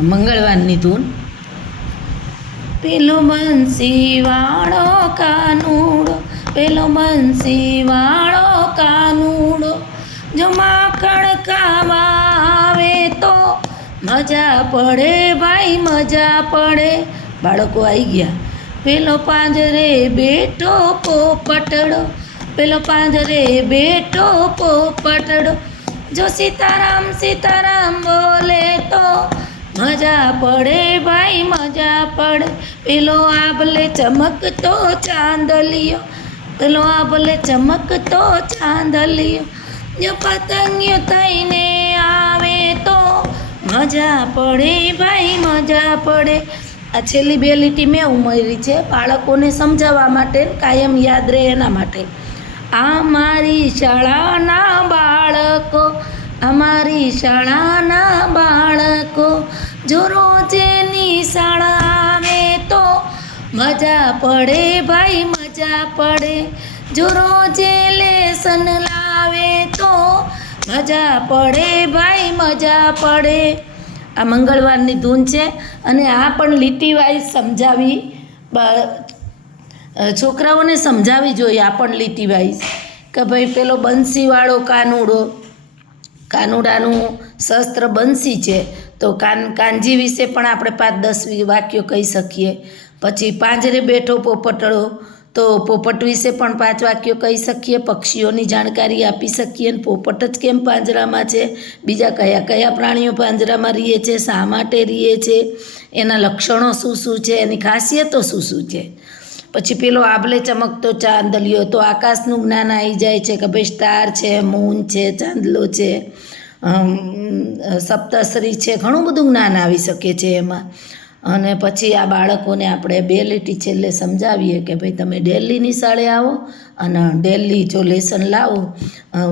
મંગળવારની ધૂન. પેલો બંસીવાળો કાનુડો, પેલો બંસીવાળો કાનુડો, જો માખણ ખાવા આવે તો મજા પડે ભાઈ મજા પડે. બાળકો આવી ગયા. પેલો પાંજરે બેઠો પોપટડો, પેલો પાંજરે બેઠો પોપટડો, જો સીતારામ સીતારામ બોલે તો મજા પડે ભાઈ મજા પડે. પેલો આભલે ચમકતો ચાંદલિયો, પેલો આભલે ચમકતો ચાંદલિયો, જો પતંગિયો થઈને આવે તો મજા પડે ભાઈ મજા પડે. આ છેલ્લી બે લીટી મેં ઉમેરી છે બાળકોને સમજાવવા માટે, કાયમ યાદ રહે એના માટે. અમારી શાળાના બાળકો, અમારી શાળાના બાળકો, જો રોજે નિશાળા આવે તો મજા પડે ભાઈ મજા પડે, જો રોજે લેસન લાવે તો મજા પડે ભાઈ મજા પડે. આ મંગળવારની ધૂન છે અને આ પણ લીટી વાઇઝ સમજાવી છોકરાઓને સમજાવી જોઈએ. આ પણ લીટી વાઇઝ કે ભાઈ પેલો બંસીવાળો કાનુડો, કાનુડાનું શસ્ત્ર બંસી છે તો કાનજી વિશે પણ આપણે 5-10 વાક્યો કહી શકીએ. પછી પાંજરે બેઠો પોપટડો તો પોપટ વિશે પણ 5 વાક્યો કહી શકીએ. પક્ષીઓની જાણકારી આપી શકીએ. પોપટ જ કેમ પાંજરામાં છે, બીજા કયા કયા પ્રાણીઓ પાંજરામાં રહે છે, શા માટે રહે છે, એના લક્ષણો શું શું છે, એની ખાસિયતો શું શું છે. પછી પેલો આભલે ચમકતો ચાંદલિયો તો આકાશનું જ્ઞાન આવી જાય છે કે ભાઈ સ્ટાર છે, મૂન છે, ચાંદલો છે, સપ્તશ્રી છે, ઘણું બધું જ્ઞાન આવી શકે છે એમાં. અને પછી આ બાળકોને આપણે 2 લીટી છેલ્લે સમજાવીએ કે ભાઈ તમે ડેલી નિશાળે આવો અને ડેલી જો લેસન લાવો.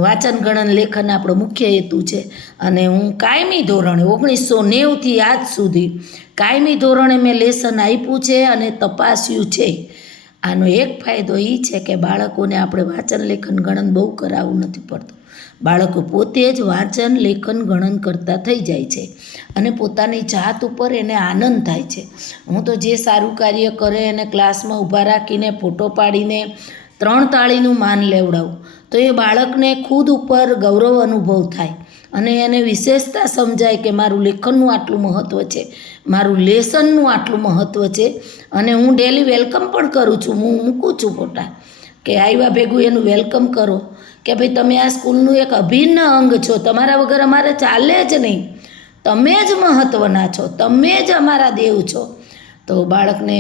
વાંચન ગણન લેખન આપણો મુખ્ય હેતુ છે અને હું કાયમી ધોરણે 1990થી આજ સુધી કાયમી ધોરણે મેં લેસન આપ્યું છે અને તપાસ્યું છે. આનો એક ફાયદો એ છે કે બાળકોને આપણે વાંચન લેખન ગણન બહુ કરાવવું નથી પડતું. બાળકો પોતે જ વાંચન લેખન ગણન કરતા થઈ જાય છે અને પોતાની જાત ઉપર એને આનંદ થાય છે. હું તો જે સારું કાર્ય કરે એને ક્લાસમાં ઊભા રાખીને ફોટો પાડીને 3 તાળીનું માન લેવડાવું તો એ બાળકને ખુદ ઉપર ગૌરવ અનુભવ થાય અને એને વિશેષતા સમજાય કે મારું લેખનનું આટલું મહત્ત્વ છે, મારું લેસનનું આટલું મહત્ત્વ છે. અને હું ડેલી વેલકમ પણ કરું છું. હું મૂકું છું ફોટા કે આવ્યા ભેગું એનું વેલકમ કરો કે ભાઈ તમે આ સ્કૂલનું એક અભિન્ન અંગ છો, તમારા વગર અમારે ચાલે જ નહીં, તમે જ મહત્ત્વના છો, તમે જ અમારા દેવ છો. તો બાળકને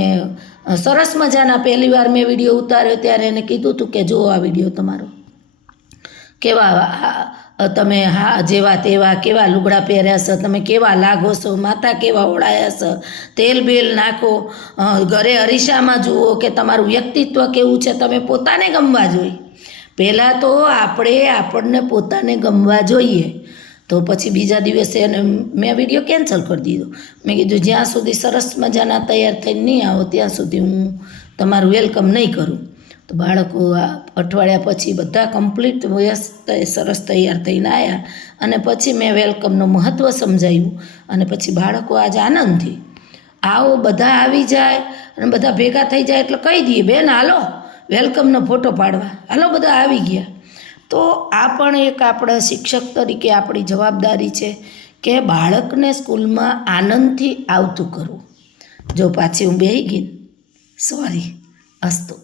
સરસ મજાના પહેલી વાર મેં વિડીયો ઉતાર્યો ત્યારે એને કીધું હતું કે જુઓ આ વિડીયો તમારો, કેવા તમે હા જેવા તેવા કેવા લુગડા પહેર્યા છો, તમે કેવા લાગો છો, માથા કેવા ઓળાયા છો, તેલ બેલ નાખો, ઘરે અરીસામાં જુઓ કે તમારું વ્યક્તિત્વ કેવું છે, તમે પોતાને ગમવા જોઈએ. પહેલાં તો આપણને પોતાને ગમવા જોઈએ. તો પછી બીજા દિવસે એને મેં વિડીયો કેન્સલ કરી દીધો. મેં કીધું જ્યાં સુધી સરસ મજાના તૈયાર થઈને નહીં આવો ત્યાં સુધી હું તમારું વેલકમ નહીં કરું. તો બાળકો અઠવાડિયા પછી બધા કમ્પ્લીટ વ્યસ્ત સરસ તૈયાર થઈને આવ્યા અને પછી મેં વેલકમનું મહત્ત્વ સમજાવ્યું અને પછી બાળકો આજ આનંદથી આવો બધા આવી જાય અને બધા ભેગા થઈ જાય એટલે કહી દઈએ બેન હાલો વેલકમનો ફોટો પાડવા, હાલો બધા આવી ગયા. તો આ પણ એક આપણા શિક્ષક તરીકે આપણી જવાબદારી છે કે બાળકને સ્કૂલમાં આનંદથી આવતું કરવું. જો પાછી હું બેહી ગઈ સોરી અસ્તુ.